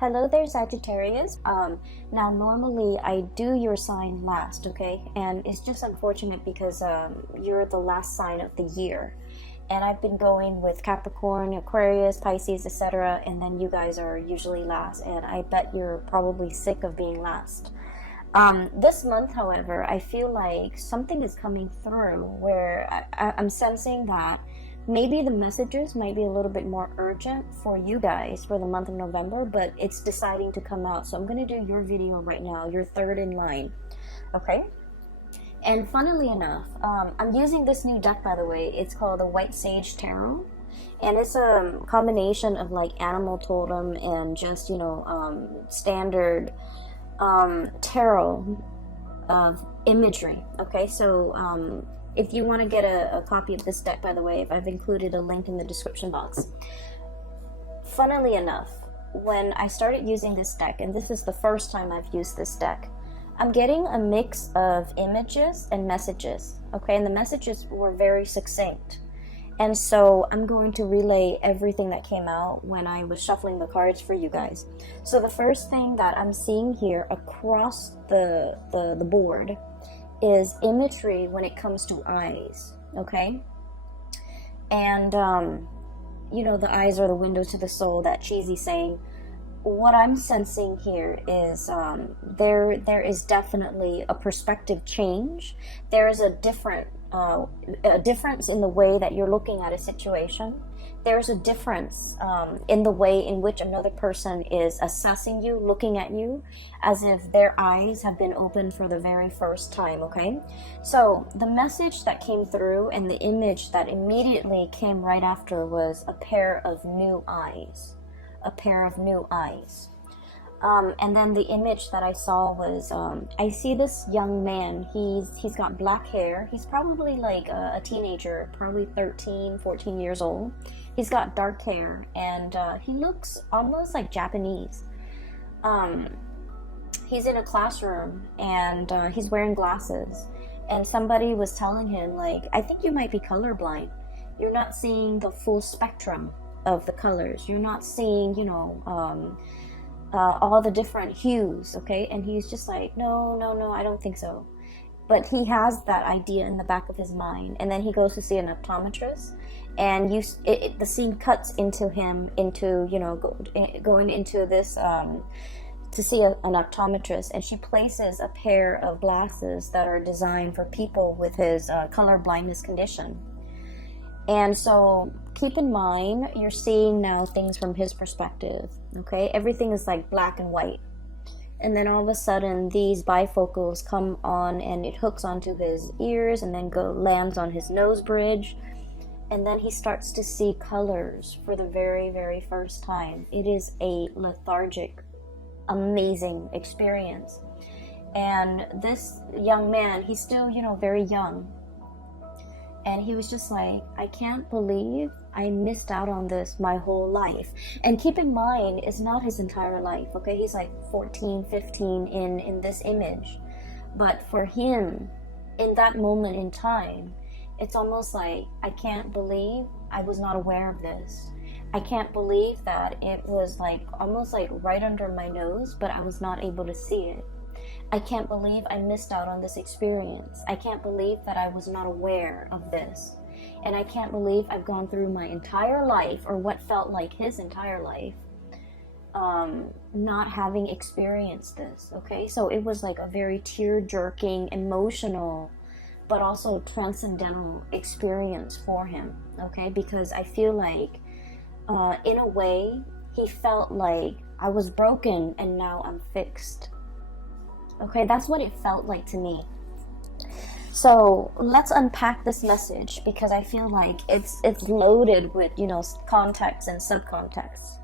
Hello there, Sagittarius. Now normally I do your sign last, okay? And it's just unfortunate because you're the last sign of the year. And I've been going with Capricorn, Aquarius, Pisces, etc. And then you guys are usually last. And I bet you're probably sick of being last. This month, however, I feel like something is coming through where I'm sensing that maybe the messages might be a little bit more urgent for you guys for the month of November, but it's deciding to come out. So I'm going to do your video right now. You're third in line. Okay? And funnily enough, I'm using this new deck, by the way. It's called the White Sage Tarot. And it's a combination of like animal totem and just, standard tarot imagery. Okay, so if you want to get a copy of this deck, by the way, I've included a link in the description box. Funnily enough, when I started using this deck, and this is the first time I've used this deck, I'm getting a mix of images and messages, okay? And the messages were very succinct. And so I'm going to relay everything that came out when I was shuffling the cards for you guys. So the first thing that I'm seeing here across the board is imagery when it comes to eyes, okay? And, the eyes are the windows to the soul, that cheesy saying. What I'm sensing here is there is definitely a perspective change. There is a difference in the way that you're looking at a situation. There's a difference in the way in which another person is assessing you, looking at you, as if their eyes have been opened for the very first time, okay? So the message that came through and the image that immediately came right after was a pair of new eyes. A pair of new eyes. And then the image that I saw was, I see this young man. He's got black hair. He's probably like a teenager, probably 13, 14 years old. He's got dark hair, and he looks almost like Japanese. He's in a classroom, and he's wearing glasses. And somebody was telling him, like, I think you might be colorblind. You're not seeing the full spectrum of the colors. You're not seeing, all the different hues, okay? And he's just like, no, I don't think so. But he has that idea in the back of his mind, and then he goes to see an optometrist, and the scene cuts into him going into this to see an optometrist, and she places a pair of glasses that are designed for people with his color blindness condition. And so keep in mind, you're seeing now things from his perspective, okay? Everything is like black and white. And then all of a sudden, these bifocals come on, and it hooks onto his ears and then lands on his nose bridge. And then he starts to see colors for the very, very first time. It is a lethargic, amazing experience. And this young man, he's still, very young. And he was just like, I can't believe I missed out on this my whole life. And keep in mind, it's not his entire life, okay? He's like 14, 15 in this image. But for him, in that moment in time, it's almost like, I can't believe I was not aware of this. I can't believe that it was like almost like right under my nose, but I was not able to see it. I can't believe I missed out on this experience. I can't believe that I was not aware of this. And I can't believe I've gone through my entire life, or what felt like his entire life, not having experienced this, okay? So it was like a very tear-jerking, emotional, but also transcendental experience for him, okay? Because I feel like, in a way, he felt like I was broken and now I'm fixed. Okay, that's what it felt like to me. So let's unpack this message, because I feel like it's loaded with, context and subcontext.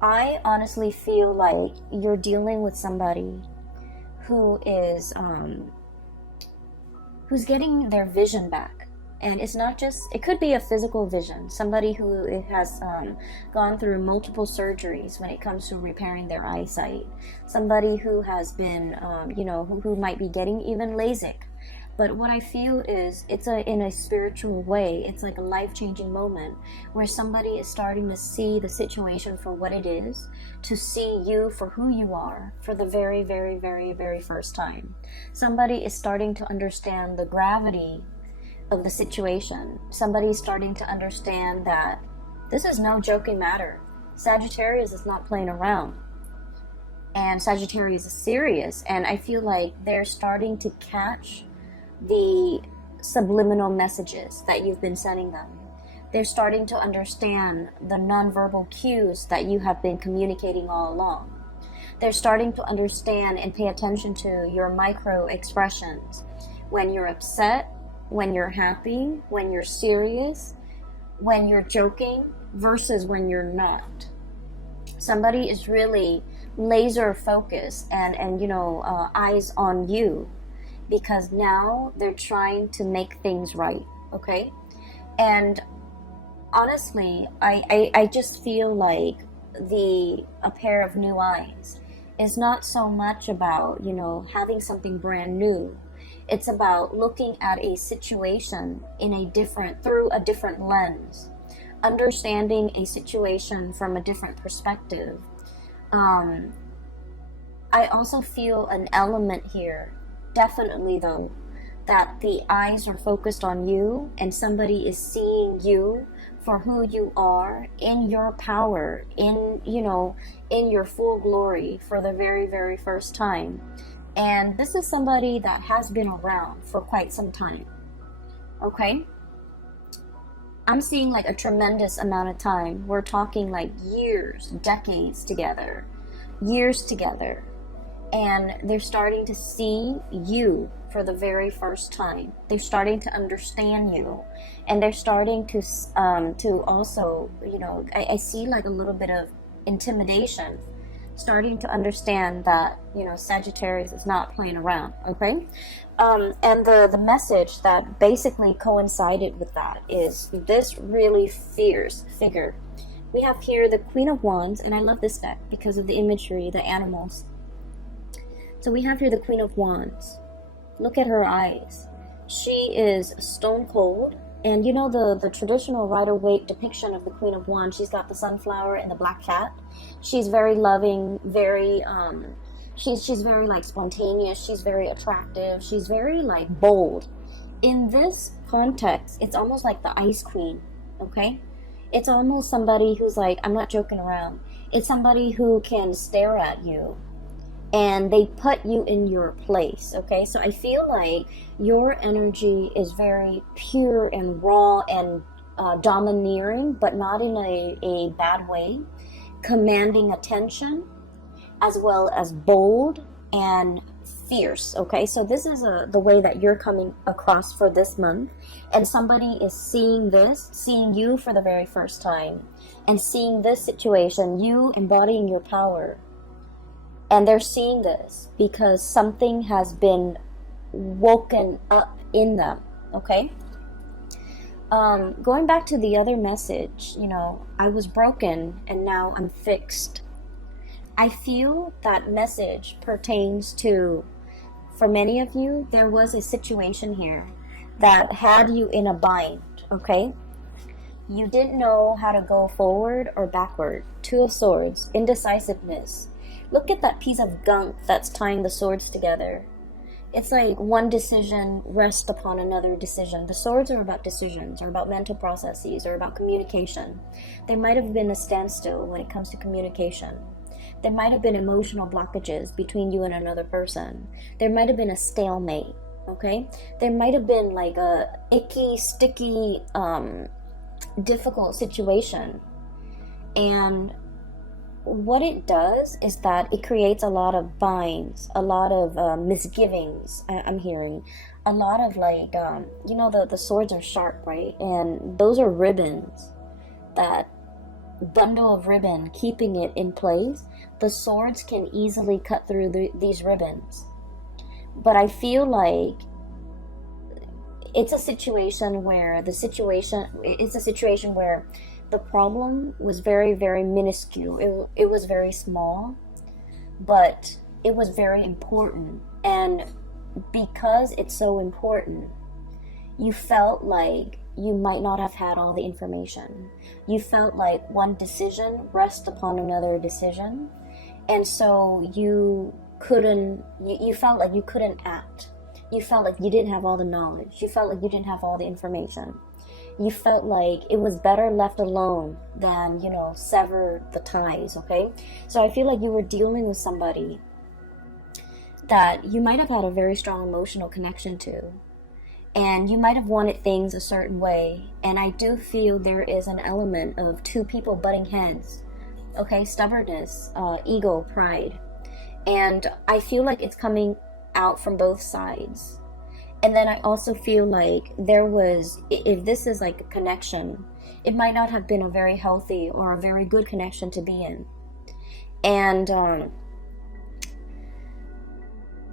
I honestly feel like you're dealing with somebody who is who's getting their vision back. And it's not just, it could be a physical vision, somebody who has gone through multiple surgeries when it comes to repairing their eyesight, somebody who has been, who might be getting even LASIK. But what I feel is it's in a spiritual way. It's like a life-changing moment where somebody is starting to see the situation for what it is, to see you for who you are for the very, very, very, very first time. Somebody is starting to understand the gravity of the situation. Somebody is starting to understand that this is no joking matter. Sagittarius is not playing around. And Sagittarius is serious. And I feel like they're starting to catch the subliminal messages that you've been sending them. They're starting to understand the nonverbal cues that you have been communicating all along. They're starting to understand and pay attention to your micro expressions. When you're upset, when you're happy, when you're serious, when you're joking versus when you're not. Somebody is really laser focused and eyes on you, because now they're trying to make things right, okay? And honestly, I just feel like a pair of new eyes is not so much about, having something brand new. It's about looking at a situation through a different lens, understanding a situation from a different perspective. I also feel an element here, definitely though, that the eyes are focused on you and somebody is seeing you for who you are, in your power, in your full glory for the very, very first time. And this is somebody that has been around for quite some time, okay? I'm seeing like a tremendous amount of time. We're talking like years, decades together, years together. And they're starting to see you for the very first time. They're starting to understand you. And they're starting to also, I see like a little bit of intimidation, starting to understand that, Sagittarius is not playing around, okay? And the message that basically coincided with that is this really fierce figure. We have here the Queen of Wands, and I love this deck because of the imagery, the animals. So we have here the Queen of Wands. Look at her eyes. She is stone cold. And the traditional Rider-Waite depiction of the Queen of Wands, she's got the sunflower and the black cat. She's very loving, very, she's very like spontaneous. She's very attractive. She's very like bold. In this context, it's almost like the Ice Queen, okay? It's almost somebody who's like, I'm not joking around. It's somebody who can stare at you and they put you in your place, okay? So I feel like your energy is very pure and raw and domineering, but not in a bad way, commanding attention, as well as bold and fierce, okay? So this is the way that you're coming across for this month, and somebody is seeing you for the very first time, and seeing this situation, you embodying your power. And they're seeing this because something has been woken up in them, okay? Going back to the other message, I was broken and now I'm fixed. I feel that message pertains to, for many of you, there was a situation here that had you in a bind, okay? You didn't know how to go forward or backward. Two of Swords, indecisiveness. Look at that piece of gunk that's tying the swords together. It's like one decision rests upon another decision. The swords are about decisions, or about mental processes, or about communication. There might have been a standstill when it comes to communication. There might have been emotional blockages between you and another person. There might have been a stalemate, okay? There might have been like a icky, sticky, difficult situation. And what it does is that it creates a lot of binds, a lot of misgivings. I'm hearing a lot of like, the swords are sharp, right? And those are ribbons, that bundle of ribbon keeping it in place. The swords can easily cut through these ribbons. But I feel like it's a situation where the problem was very, very minuscule. It was very small, but it was very important. And because it's so important, you felt like you might not have had all the information. You felt like one decision rests upon another decision, and so you felt like you couldn't act. You felt like you didn't have all the knowledge. You felt like you didn't have all the information. You felt like it was better left alone than, sever the ties, okay? So I feel like you were dealing with somebody that you might have had a very strong emotional connection to, and you might have wanted things a certain way, and I do feel there is an element of two people butting heads, okay? Stubbornness, ego, pride, and I feel like it's coming out from both sides. And then I also feel like if this is like a connection, it might not have been a very healthy or a very good connection to be in. And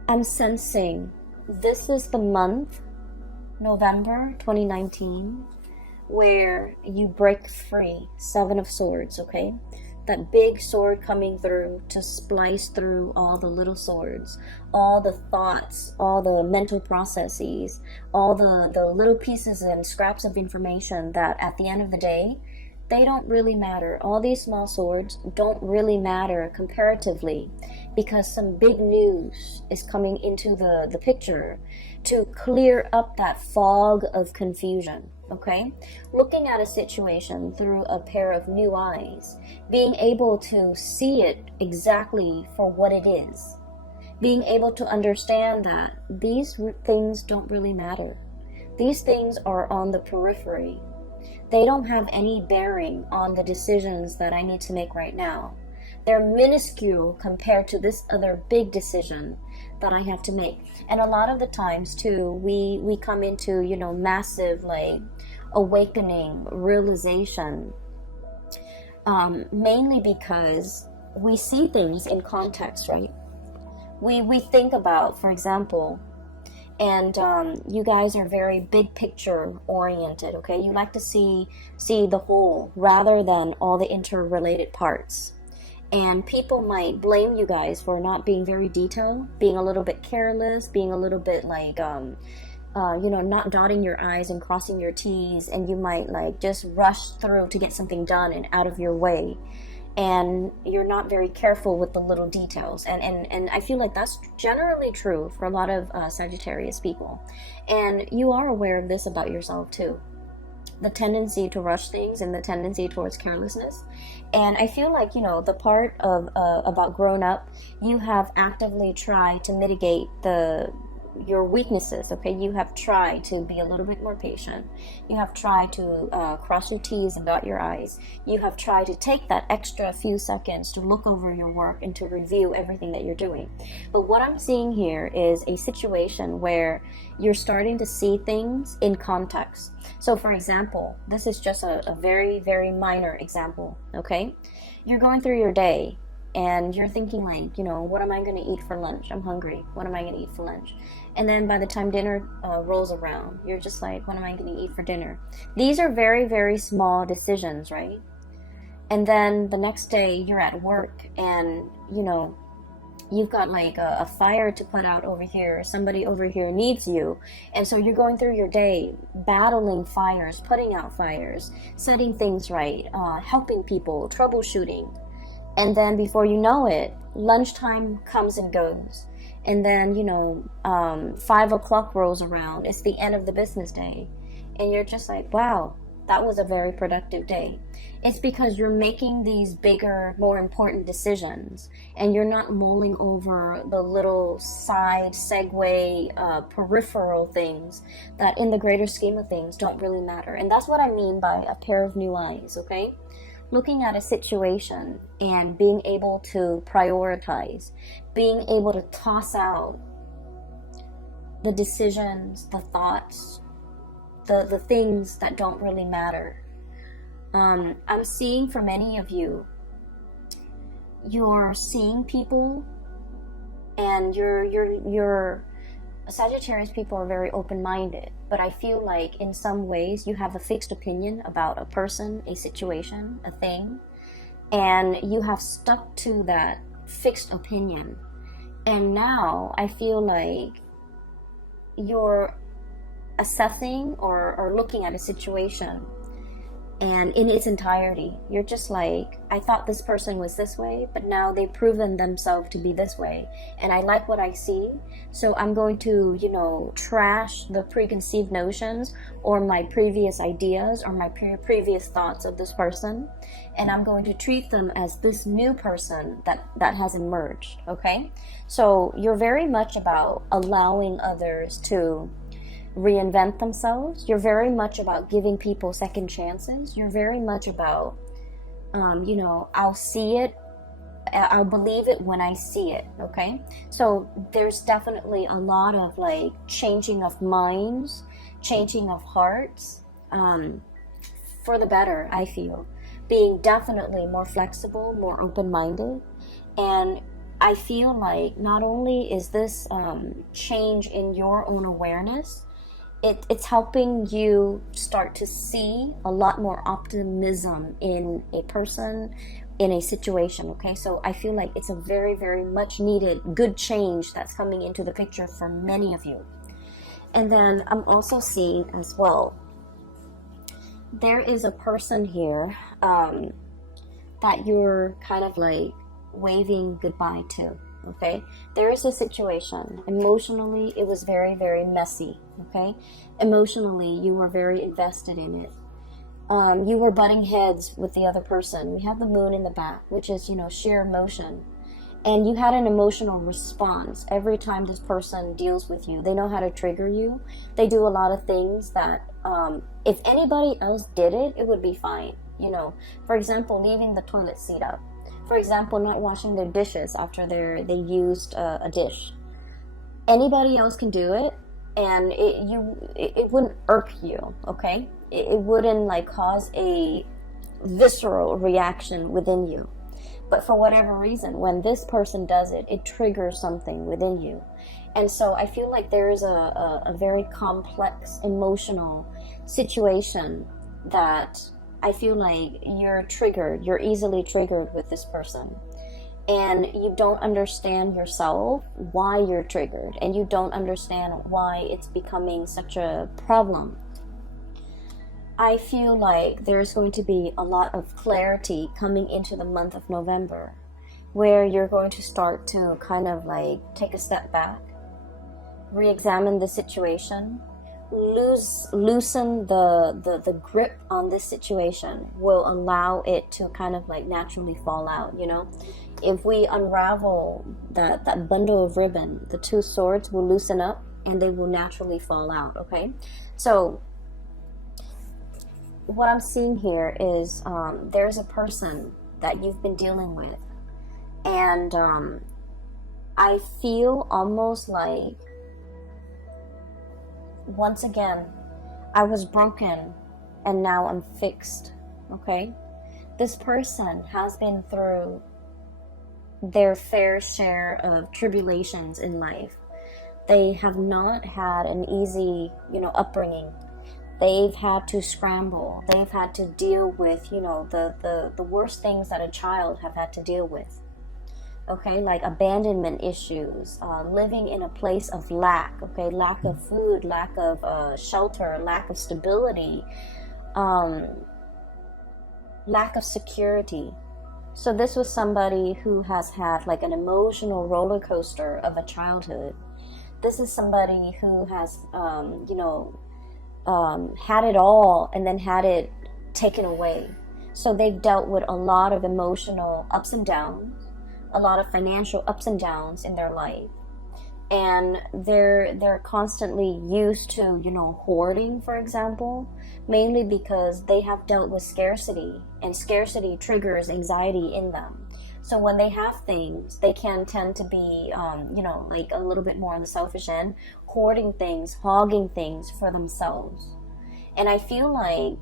I'm sensing this is the month, November 2019, where you break free. Seven of Swords, okay? That big sword coming through to splice through all the little swords, all the thoughts, all the mental processes, all the little pieces and scraps of information that at the end of the day, they don't really matter. All these small swords don't really matter comparatively, because some big news is coming into the picture to clear up that fog of confusion. Okay, looking at a situation through a pair of new eyes, being able to see it exactly for what it is, being able to understand that these things don't really matter. These things are on the periphery. They don't have any bearing on the decisions that I need to make right now. They're minuscule compared to this other big decision that I have to make. And a lot of the times too, we come into, massive like awakening, realization, mainly because we see things in context, right? We think about, for example, and you guys are very big picture oriented, okay? You like to see the whole rather than all the interrelated parts. And people might blame you guys for not being very detailed, being a little bit careless, being a little bit like, not dotting your I's and crossing your T's, and you might like just rush through to get something done and out of your way. And you're not very careful with the little details. And I feel like that's generally true for a lot of Sagittarius people. And you are aware of this about yourself too. The tendency to rush things and the tendency towards carelessness. And I feel like, the part of about grown up, you have actively tried to mitigate your weaknesses, okay? You have tried to be a little bit more patient. You have tried to cross your T's and dot your I's. You have tried to take that extra few seconds to look over your work and to review everything that you're doing. But what I'm seeing here is a situation where you're starting to see things in context. So for example, this is just a very, very minor example, okay? You're going through your day and you're thinking like, what am I going to eat for lunch? I'm hungry. What am I going to eat for lunch? And then by the time dinner rolls around, you're just like, what am I going to eat for dinner? These are very, very small decisions, right? And then the next day you're at work and, you've got like a fire to put out over here. Somebody over here needs you. And so you're going through your day battling fires, putting out fires, setting things right, helping people, troubleshooting. And then before you know it, lunchtime comes and goes. And then, 5 o'clock rolls around. It's the end of the business day. And you're just like, wow, that was a very productive day. It's because you're making these bigger, more important decisions. And you're not mulling over the little side, segue, peripheral things that in the greater scheme of things don't really matter. And that's what I mean by a pair of new eyes, okay? Looking at a situation and being able to prioritize, being able to toss out the decisions, the thoughts, the things that don't really matter. I'm seeing for many of you, you're seeing people and you're Sagittarius people are very open-minded, but I feel like in some ways you have a fixed opinion about a person, a situation, a thing, and you have stuck to that fixed opinion. And now I feel like you're assessing or looking at a situation, and in its entirety, you're just like, I thought this person was this way, but now they've proven themselves to be this way, and I like what I see, so I'm going to, you know, trash the preconceived notions or my previous ideas or my previous thoughts of this person, and I'm going to treat them as this new person that has emerged. Okay, so you're very much about allowing others to reinvent themselves. You're very much about giving people second chances. You're very much about, you know, I'll see it, I'll believe it when I see it. Okay, so there's definitely a lot of like changing of minds, changing of hearts, for the better. I feel being definitely more flexible, more open-minded, and I feel like not only is this change in your own awareness, it's helping you start to see a lot more optimism in a person, in a situation. Okay, so I feel like it's a very, very much needed good change that's coming into the picture for many of you. And then I'm also seeing as well, there is a person here that you're kind of like waving goodbye to. Okay, there is a situation. Emotionally, it was very, very messy. Okay, emotionally, you were very invested in it. You were butting heads with the other person. We have the moon in the back, which is, you know, sheer emotion. And you had an emotional response every time this person deals with you. They know how to trigger you. They do a lot of things that if anybody else did it, it would be fine. You know, for example, leaving the toilet seat up. For example, not washing their dishes after they used a dish. Anybody else can do it, and it wouldn't irk you. Okay, it wouldn't like cause a visceral reaction within you. But for whatever reason, when this person does it, it triggers something within you. And so I feel like there is a very complex emotional situation that I feel like you're easily triggered with this person. And you don't understand yourself why you're triggered, and you don't understand why it's becoming such a problem. I feel like there's going to be a lot of clarity coming into the month of November, where you're going to start to kind of like take a step back, re-examine the situation, loosen the grip on this situation will allow it to kind of like naturally fall out. You know, if we unravel that bundle of ribbon, the two swords will loosen up and they will naturally fall out. Okay, so what I'm seeing here is there's a person that you've been dealing with, and I feel almost like, once again, I was broken and now I'm fixed. Okay, this person has been through their fair share of tribulations in life. They have not had an easy, you know, upbringing. They've had to scramble. They've had to deal with, you know, the worst things that a child have had to deal with. Okay, like abandonment issues, living in a place of lack. Okay, lack of food, lack of shelter, lack of stability, lack of security. So this was somebody who has had like an emotional roller coaster of a childhood. This is somebody who has, you know, had it all and then had it taken away. So they've dealt with a lot of emotional ups and downs, a lot of financial ups and downs in their life, and they're constantly used to, you know, hoarding, for example, mainly because they have dealt with scarcity, and scarcity triggers anxiety in them. So when they have things, they can tend to be, you know, like a little bit more on the selfish end, hoarding things, hogging things for themselves. And I feel like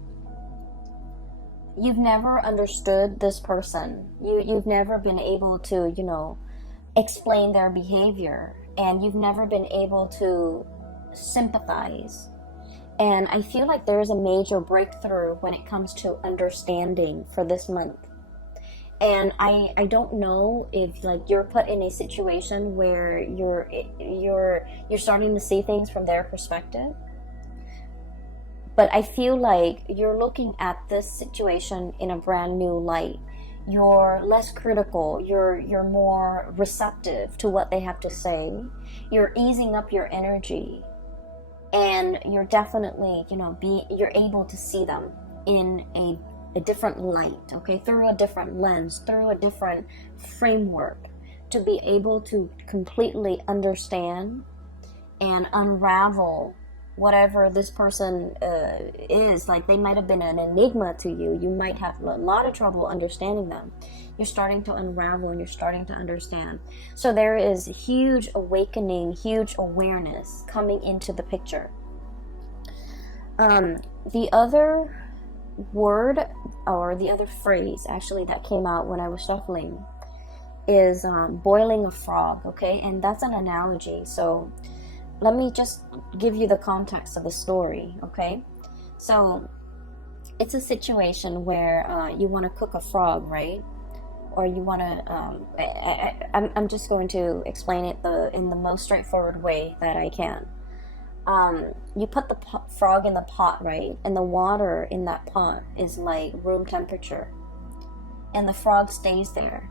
you've never understood this person. You've never been able to, you know, explain their behavior, and you've never been able to sympathize. And I feel like there is a major breakthrough when it comes to understanding for this month. And I don't know if like you're put in a situation where you're starting to see things from their perspective, but I feel like you're looking at this situation in a brand new light. You're less critical, you're more receptive to what they have to say. You're easing up your energy, and you're definitely, you're able to see them in a different light, okay, through a different lens, through a different framework, to be able to completely understand and unravel whatever this person is. Like, they might have been an enigma to you. You might have a lot of trouble understanding them. You're starting to unravel and you're starting to understand. So there is huge awakening, huge awareness coming into the picture. The other word, or the other phrase actually, that came out when I was shuffling is boiling a frog, okay? And that's an analogy. So let me just give you the context of the story, okay? So it's a situation where you want to cook a frog, right? Or you want to, I'm just going to explain it in the most straightforward way that I can. You put the frog in the pot, right? And the water in that pot is like room temperature. And the frog stays there.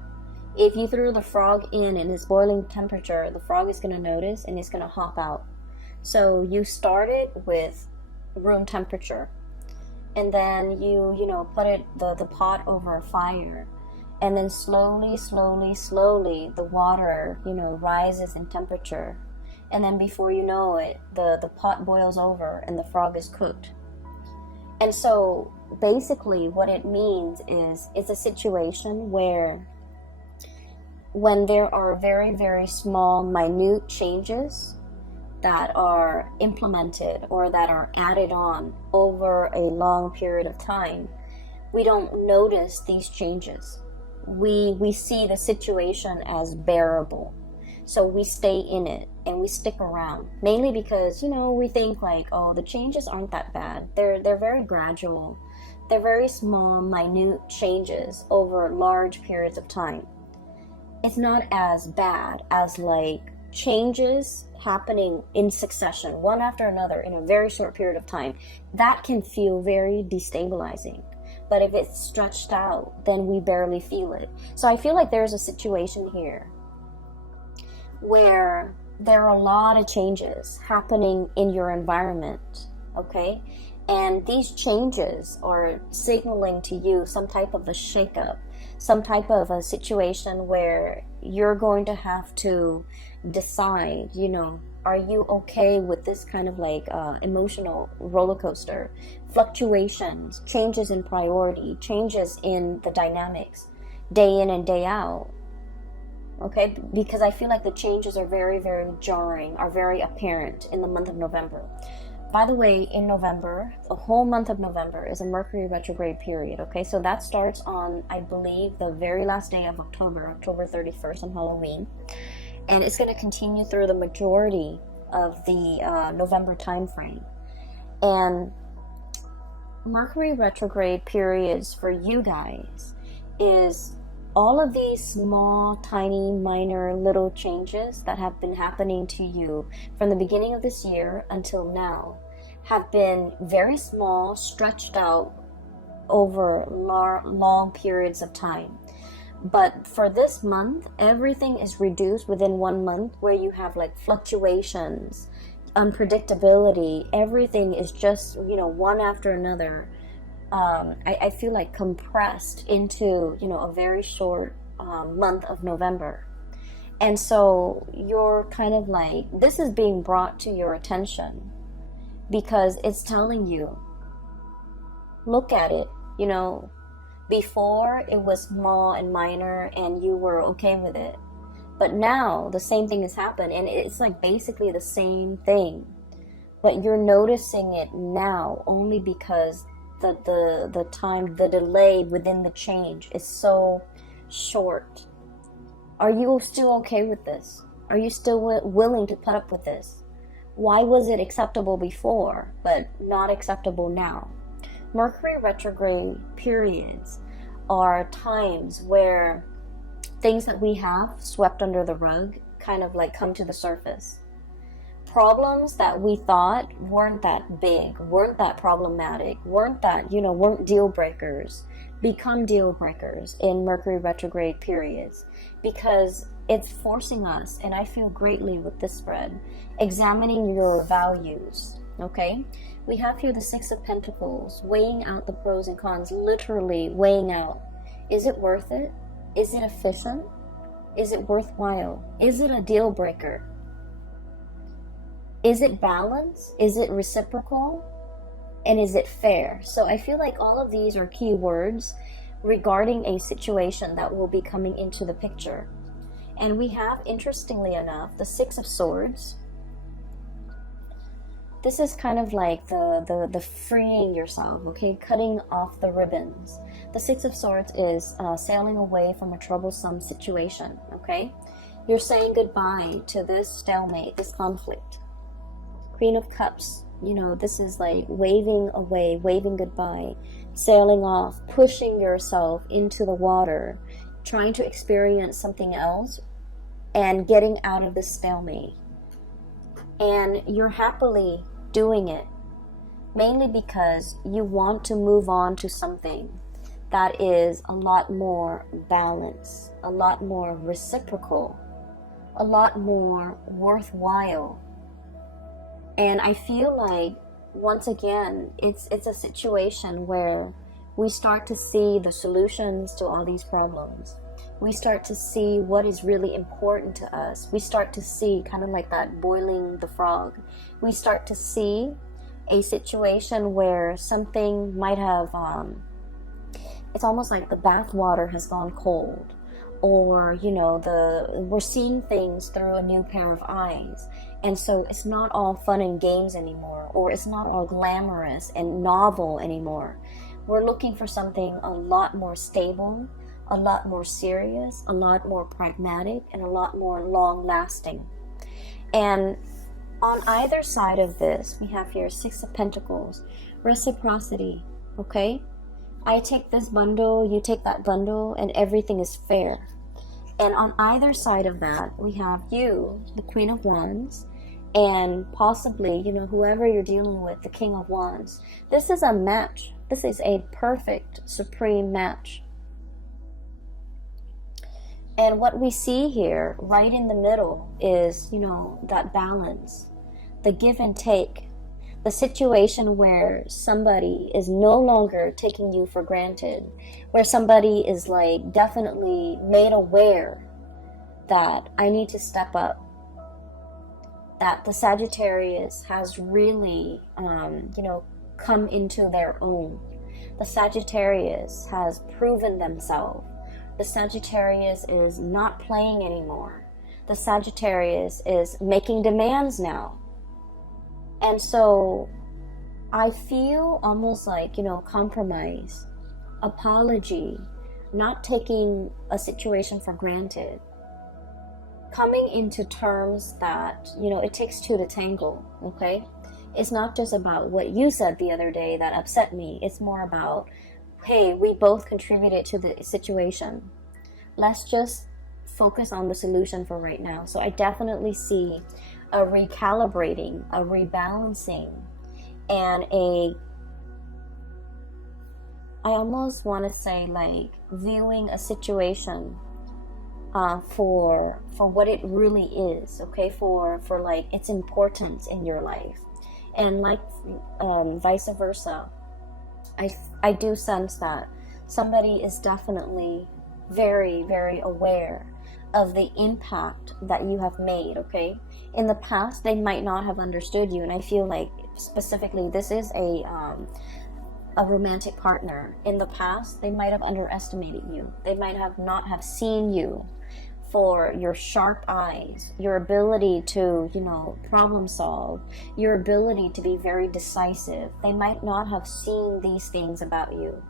If you threw the frog in and it's boiling temperature, the frog is going to notice and it's going to hop out. So you start it with room temperature. And then you put the pot over a fire. And then slowly, the water, rises in temperature. And then before you know it, the pot boils over and the frog is cooked. And so basically what it means is, it's a situation where when there are very, very small, minute changes that are implemented or that are added on over a long period of time, we don't notice these changes. We see the situation as bearable. So we stay in it and we stick around, mainly because, we think like, oh, the changes aren't that bad. They're very gradual. They're very small, minute changes over large periods of time. It's not as bad as like changes happening in succession, one after another, in a very short period of time. That can feel very destabilizing. But if it's stretched out, then we barely feel it. So I feel like there's a situation here where there are a lot of changes happening in your environment, okay? And these changes are signaling to you some type of a shakeup, some type of a situation where you're going to have to decide, are you okay with this kind of like emotional roller coaster, fluctuations, changes in priority, changes in the dynamics, day in and day out, okay? Because I feel like the changes are very, very jarring, are very apparent in the month of November. By the way, in November, the whole month of November is a Mercury retrograde period, okay? So that starts on, I believe, the very last day of October 31st on Halloween. And it's going to continue through the majority of the November time frame. And Mercury retrograde periods for you guys is all of these small, tiny, minor, little changes that have been happening to you from the beginning of this year until now have been very small, stretched out over long periods of time. But for this month, everything is reduced within 1 month, where you have like fluctuations, unpredictability. Everything is just, one after another. I feel like compressed into, a very short month of November. And so you're kind of like, this is being brought to your attention because it's telling you, look at it, before it was small and minor and you were okay with it. But now the same thing has happened and it's like basically the same thing. But you're noticing it now only because the time, the delay within the change is so short. Are you still okay with this? Are you still willing to put up with this? Why was it acceptable before but not acceptable now? Mercury retrograde periods are times where things that we have swept under the rug kind of like come to the surface. Problems that we thought weren't that big, weren't that problematic, weren't that, weren't deal breakers, become deal breakers in Mercury retrograde periods, because it's forcing us, and I feel greatly with this spread, examining your values, okay? We have here the Six of Pentacles, weighing out the pros and cons, literally weighing out. Is it worth it? Is it efficient? Is it worthwhile? Is it a deal breaker? Is it balanced? Is it reciprocal? And is it fair? So I feel like all of these are key words regarding a situation that will be coming into the picture. And we have, interestingly enough, the Six of Swords. This is kind of like the freeing yourself, okay? Cutting off the ribbons. The Six of Swords is sailing away from a troublesome situation, okay? You're saying goodbye to this stalemate, this conflict. Queen of Cups, this is like waving away, waving goodbye, sailing off, pushing yourself into the water, trying to experience something else, and getting out of the stalemate. And you're happily doing it, mainly because you want to move on to something that is a lot more balanced, a lot more reciprocal, a lot more worthwhile. And I feel like, once again, it's a situation where we start to see the solutions to all these problems. We start to see what is really important to us. We start to see, kind of like that boiling the frog, we start to see a situation where something might have, it's almost like the bath water has gone cold. Or, we're seeing things through a new pair of eyes. And so it's not all fun and games anymore, or it's not all glamorous and novel anymore. We're looking for something a lot more stable, a lot more serious, a lot more pragmatic, and a lot more long-lasting. And on either side of this, we have here Six of Pentacles, reciprocity, okay? I take this bundle, you take that bundle, and everything is fair. And on either side of that, we have you, the Queen of Wands, and possibly, whoever you're dealing with, the King of Wands. This is a match. This is a perfect, supreme match. And what we see here, right in the middle, is, that balance, the give and take, the situation where somebody is no longer taking you for granted, where somebody is like definitely made aware that I need to step up, that the Sagittarius has really, come into their own. The Sagittarius has proven themselves. The Sagittarius is not playing anymore. The Sagittarius is making demands now. And so I feel almost like, compromise, apology, not taking a situation for granted, coming into terms that, it takes two to tango, okay? It's not just about what you said the other day that upset me. It's more about, hey, we both contributed to the situation. Let's just focus on the solution for right now. So I definitely see a recalibrating, a rebalancing, and I almost want to say like viewing a situation for what it really is, okay, for like its importance in your life. And like vice versa, I do sense that somebody is definitely very, very aware of the impact that you have made, okay? In the past, they might not have understood you, and I feel like specifically this is a romantic partner. In the past, they might have underestimated you. They might have not have seen you for your sharp eyes, your ability to, problem solve, your ability to be very decisive. They might not have seen these things about you.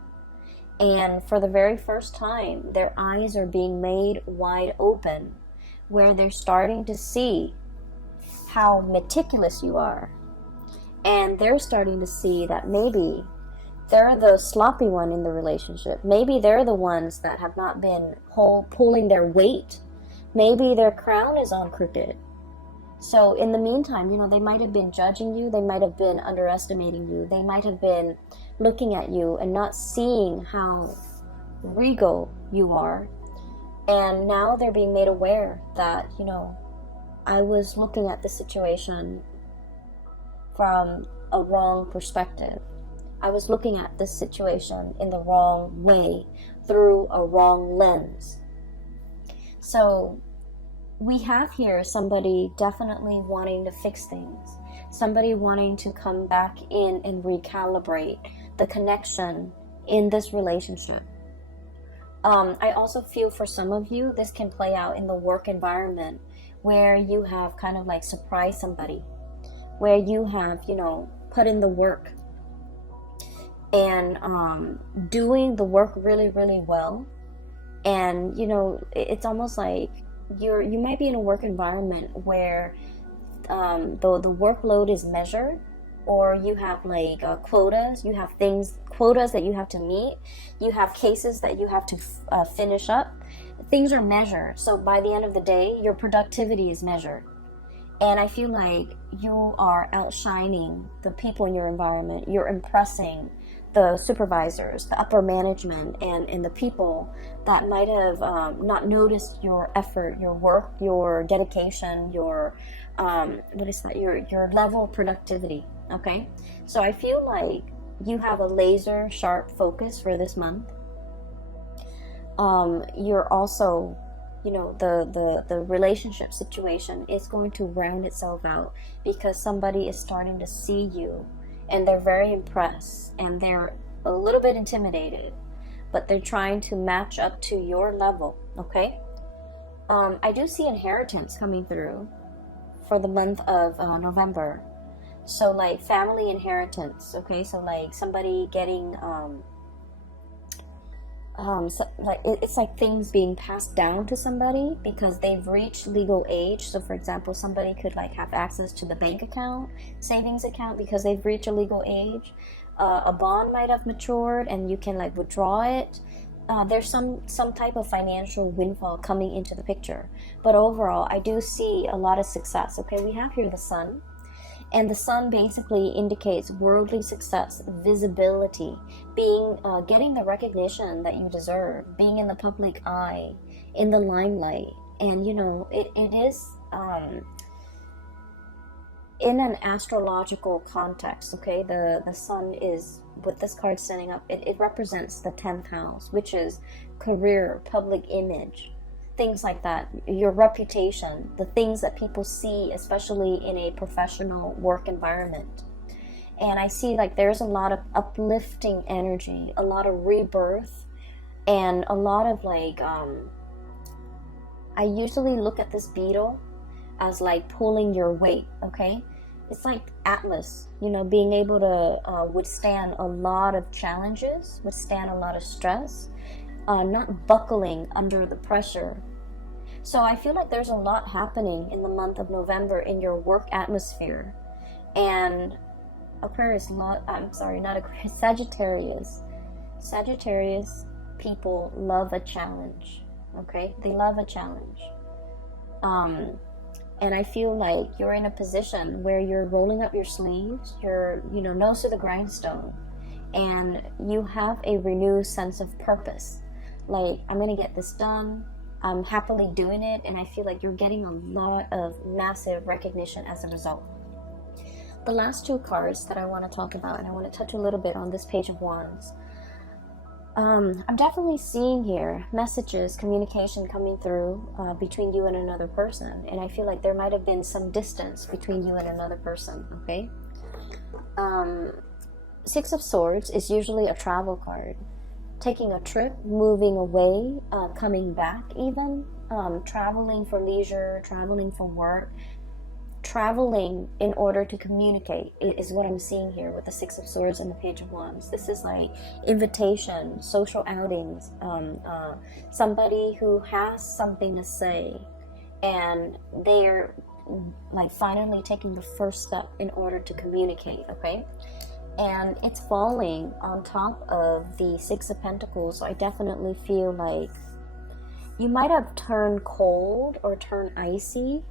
And for the very first time, their eyes are being made wide open, where they're starting to see how meticulous you are. And they're starting to see that maybe they're the sloppy one in the relationship. Maybe they're the ones that have not been pulling their weight. Maybe their crown is on crooked. So in the meantime, you know, they might have been judging you. They might have been underestimating you. They might have been looking at you and not seeing how regal you are. And now they're being made aware that, you know, I was looking at the situation from a wrong perspective. I was looking at this situation in the wrong way, through a wrong lens. So we have here somebody definitely wanting to fix things, somebody wanting to come back in and recalibrate the connection in this relationship. I also feel for some of you, this can play out in the work environment where you have kind of like surprised somebody, where you have, you know, put in the work and doing the work really, really well. And, you know, it's almost like you might be in a work environment where the workload is measured, or you have like quotas, you have quotas that you have to meet, you have cases that you have to finish up. Things are measured, so by the end of the day your productivity is measured. And I feel like you are outshining the people in your environment. You're impressing the supervisors, the upper management, and the people that might have not noticed your effort, your work, your dedication, your your level of productivity. Okay, so I feel like you have a laser sharp focus for this month. You're also, you know, the relationship situation is going to round itself out because somebody is starting to see you and they're very impressed and they're a little bit intimidated, but they're trying to match up to your level. Okay, I do see inheritance coming through for the month of November. So like family inheritance. Okay, so like somebody getting it's like things being passed down to somebody because they've reached legal age. So for example, somebody could like have access to the bank account, savings account, because they've reached a legal age. A bond might have matured and you can like withdraw it. There's some type of financial windfall coming into the picture, but overall I do see a lot of success. Okay, we have here the sun, and the sun basically indicates worldly success, visibility, being getting the recognition that you deserve, being in the public eye, in the limelight. And you know, it is in an astrological context. Okay, the sun is, with this card standing up, it represents the 10th house, which is career, public image, things like that, your reputation, the things that people see, especially in a professional work environment. And I see like there's a lot of uplifting energy, a lot of rebirth, and a lot of like I usually look at this beetle as like pulling your weight. Okay, it's like Atlas, you know, being able to withstand a lot of challenges, withstand a lot of stress, not buckling under the pressure. So I feel like there's a lot happening in the month of November in your work atmosphere. And Aquarius, I'm sorry, not Aquarius, Sagittarius. Sagittarius people love a challenge. Okay, they love a challenge. And I feel like you're in a position where you're rolling up your sleeves, you're, you know, nose to the grindstone, and you have a renewed sense of purpose. Like, I'm gonna get this done, I'm happily doing it, and I feel like you're getting a lot of massive recognition as a result. The last two cards that I want to talk about, and I want to touch a little bit on this Page of Wands. I'm definitely seeing here messages, communication coming through between you and another person, and I feel like there might have been some distance between you and another person. Okay. Six of Swords is usually a travel card. Taking a trip, moving away, coming back even, traveling for leisure, traveling for work, traveling in order to communicate is what I'm seeing here with the Six of Swords and the Page of Wands. This is like invitation, social outings, somebody who has something to say and they're like finally taking the first step in order to communicate. Okay, and it's falling on top of the Six of Pentacles. So I definitely feel like you might have turned cold or turned icy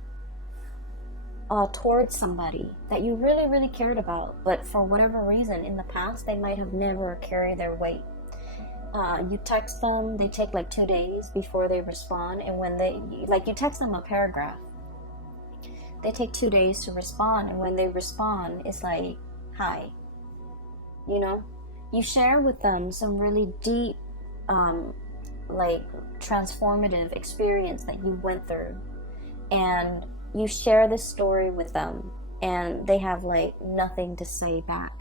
towards somebody that you really, really cared about, but for whatever reason in the past they might have never carried their weight. You text them, they take like 2 days before they respond, and when they, like, you text them a paragraph, they take 2 days to respond, and when they respond, it's like, hi. You know, you share with them some really deep, like, transformative experience that you went through, and you share this story with them, and they have like nothing to say back.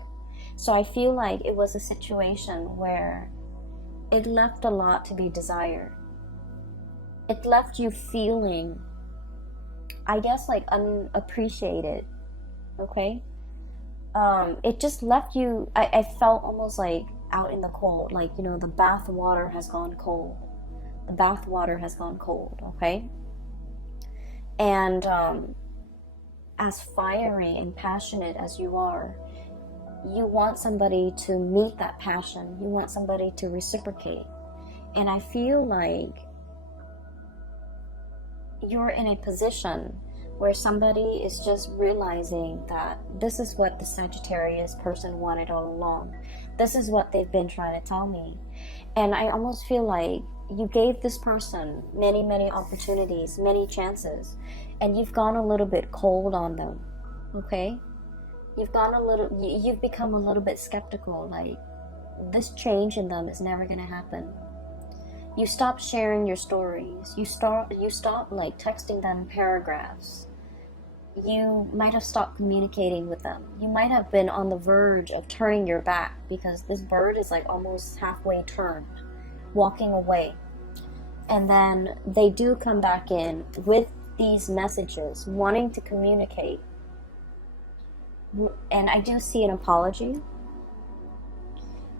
So I feel like it was a situation where it left a lot to be desired. It left you feeling, I guess, like unappreciated. Okay? It just left you, I felt almost like out in the cold, like, you know, the bath water has gone cold. The bath water has gone cold, okay? And as fiery and passionate as you are, you want somebody to meet that passion. You want somebody to reciprocate. And I feel like you're in a position where somebody is just realizing that this is what the Sagittarius person wanted all along. This is what they've been trying to tell me. And I almost feel like you gave this person many, many opportunities, many chances, and you've gone a little bit cold on them, okay? You've become a little bit skeptical, like, this change in them is never gonna happen. You stop sharing your stories. You stop like texting them paragraphs. You might have stopped communicating with them. You might have been on the verge of turning your back, because this bird is like almost halfway turned, walking away. And then they do come back in with these messages, wanting to communicate. And I do see an apology.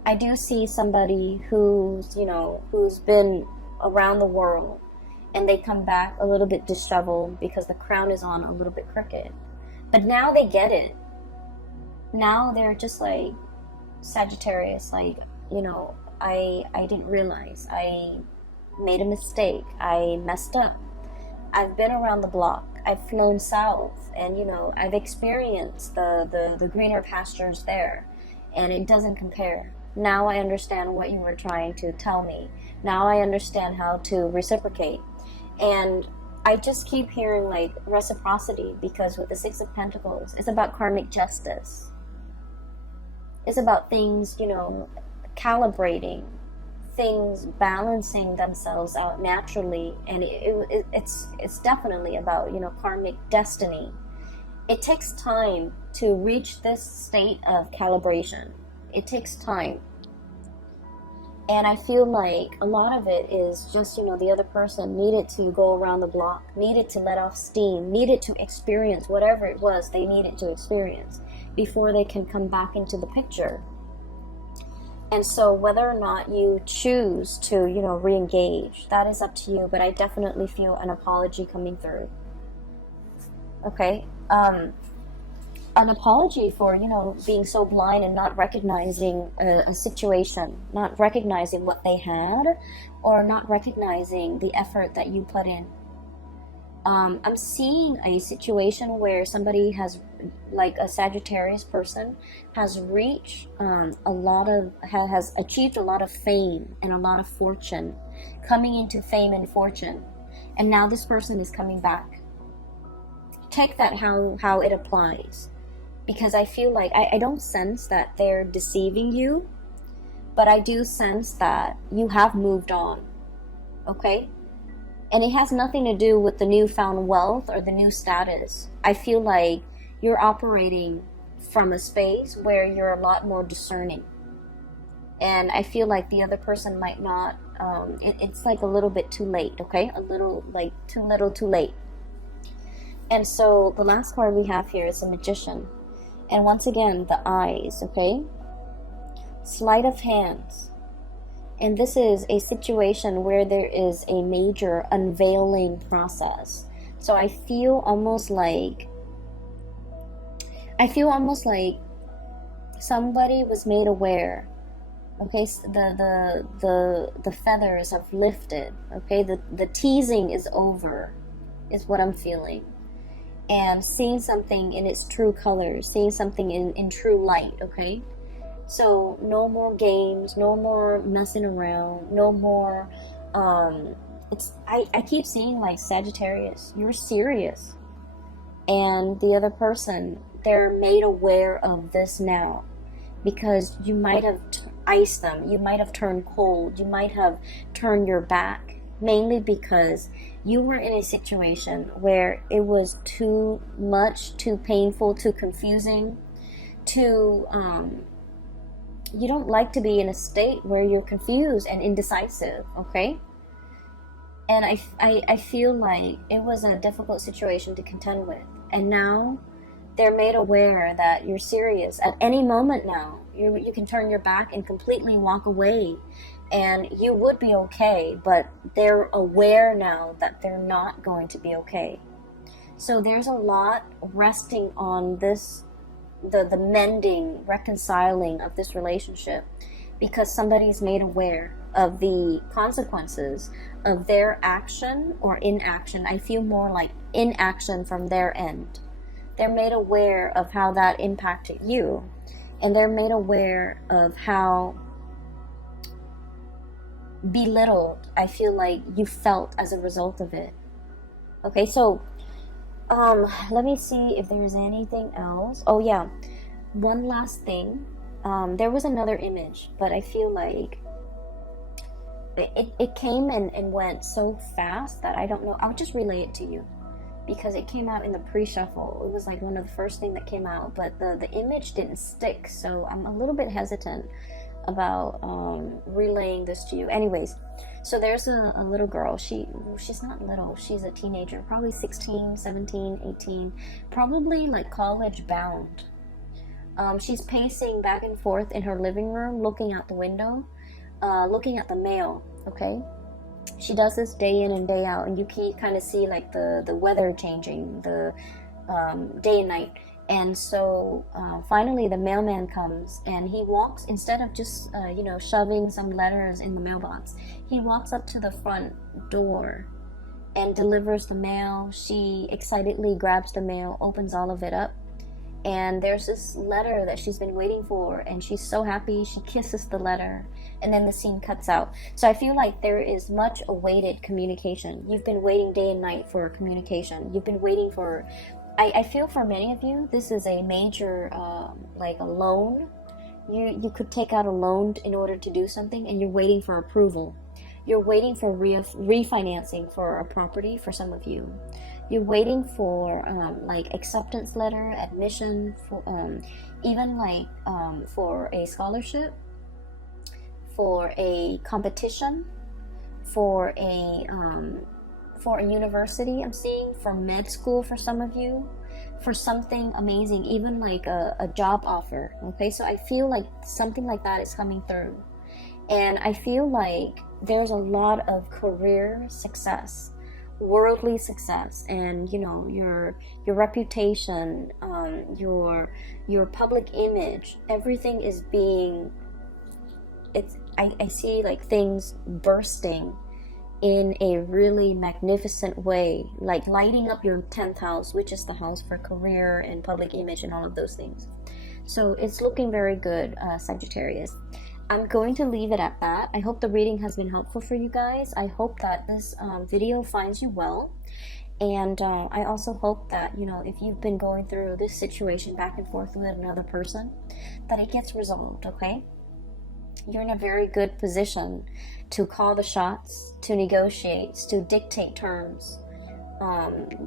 I do see somebody who's, you know, who's been around the world, and they come back a little bit disheveled because the crown is on a little bit crooked. But now they get it. Now they're just like, Sagittarius, like, you know, I didn't realize. I made a mistake. I messed up. I've been around the block. I've flown south, and, you know, I've experienced the greener pastures there, and it doesn't compare. Now I understand what you were trying to tell me. Now I understand how to reciprocate. And I just keep hearing like reciprocity, because with the Six of Pentacles, it's about karmic justice. It's about things, you know, calibrating, things balancing themselves out naturally, and it's definitely about, you know, karmic destiny. It takes time to reach this state of calibration. It takes time. And I feel like a lot of it is just, you know, the other person needed to go around the block, needed to let off steam, needed to experience whatever it was they needed to experience before they can come back into the picture. And so whether or not you choose to, you know, re-engage, that is up to you, but I definitely feel an apology coming through. Okay? An apology for, you know, being so blind and not recognizing a situation, not recognizing what they had, or not recognizing the effort that you put in. I'm seeing a situation where somebody has, like a Sagittarius person, has reached has achieved a lot of fame and a lot of fortune, coming into fame and fortune, and now this person is coming back. Take that how it applies. Because I feel like, I don't sense that they're deceiving you, but I do sense that you have moved on, okay? And it has nothing to do with the newfound wealth or the new status. I feel like you're operating from a space where you're a lot more discerning. And I feel like the other person might not, it's like a little bit too late, okay? A little, like, too little, too late. And so the last card we have here is the Magician. And once again, the eyes, okay? Sleight of hands. And this is a situation where there is a major unveiling process. So I feel almost like somebody was made aware. Okay, so the feathers have lifted. Okay, the teasing is over, is what I'm feeling. And seeing something in its true colors, seeing something in true light, okay? So no more games, no more messing around, no more I keep seeing like Sagittarius, you're serious. And the other person, they're made aware of this now, because you might have iced them, you might have turned cold, you might have turned your back, mainly because you were in a situation where it was too much, too painful, too confusing, too you don't like to be in a state where you're confused and indecisive, okay? And I feel like it was a difficult situation to contend with. And now they're made aware that you're serious. At any moment now, you can turn your back and completely walk away, and you would be okay, but they're aware now that they're not going to be okay. So there's a lot resting on this, the mending, reconciling of this relationship, because somebody's made aware of the consequences of their action or inaction. I feel more like inaction from their end. They're made aware of how that impacted you, and they're made aware of how belittled I feel like you felt as a result of it. Okay, so let me see if there's anything else. Oh yeah, one last thing. There was another image, but I feel like it came and went so fast that I don't know. I'll just relay it to you, because it came out in the pre-shuffle. It was like one of the first things that came out, but the image didn't stick, so I'm a little bit hesitant about relaying this to you. Anyways, so there's a little girl. She's not little, she's a teenager, probably 16, 17, 18, probably like college bound. She's pacing back and forth in her living room, looking out the window, looking at the mail, okay? She does this day in and day out, and you can kind of see like the weather changing, the day and night. And so finally the mailman comes, and he walks, instead of just shoving some letters in the mailbox, he walks up to the front door and delivers the mail. She excitedly grabs the mail, opens all of it up, and there's this letter that she's been waiting for, and she's so happy. She kisses the letter, and then the scene cuts out. So I feel like there is much awaited communication. You've been waiting day and night for communication. You've been waiting for, I feel for many of you, this is a major, like a loan. You could take out a loan in order to do something, and you're waiting for approval. You're waiting for refinancing for a property for some of you. You're waiting for like acceptance letter, admission, for, even like for a scholarship, for a competition, for a university. I'm seeing for med school for some of you, for something amazing, even like a job offer. Okay, so I feel like something like that is coming through, and I feel like there's a lot of career success, worldly success, and your reputation, your public image, everything is being, I see like things bursting in a really magnificent way, like lighting up your 10th house, which is the house for career and public image and all of those things. So it's looking very good, Sagittarius. I'm going to leave it at that. I hope the reading has been helpful for you guys. I hope that this video finds you well. And I also hope that, if you've been going through this situation back and forth with another person, that it gets resolved, okay? You're in a very good position to call the shots, to negotiate, to dictate terms,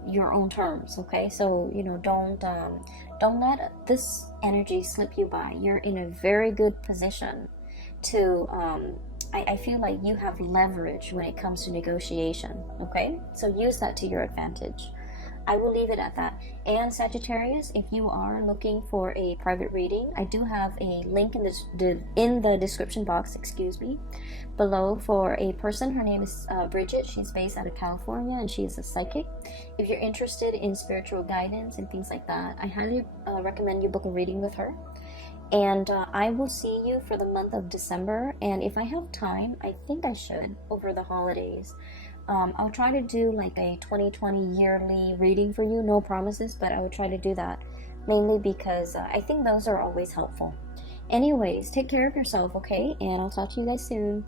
your own terms, okay? So, don't let this energy slip you by. You're in a very good position to, I feel like you have leverage when it comes to negotiation, okay? So use that to your advantage. I will leave it at that. And Sagittarius, if you are looking for a private reading, I do have a link in the description box, below, for a person. Her name is Bridget. She's based out of California, and she is a psychic. If you're interested in spiritual guidance and things like that, I highly recommend you book a reading with her. And I will see you for the month of December. And if I have time, I think I should over the holidays. I'll try to do like a 2020 yearly reading for you. No promises, but I would try to do that mainly because I think those are always helpful. Anyways, take care of yourself, okay? And I'll talk to you guys soon.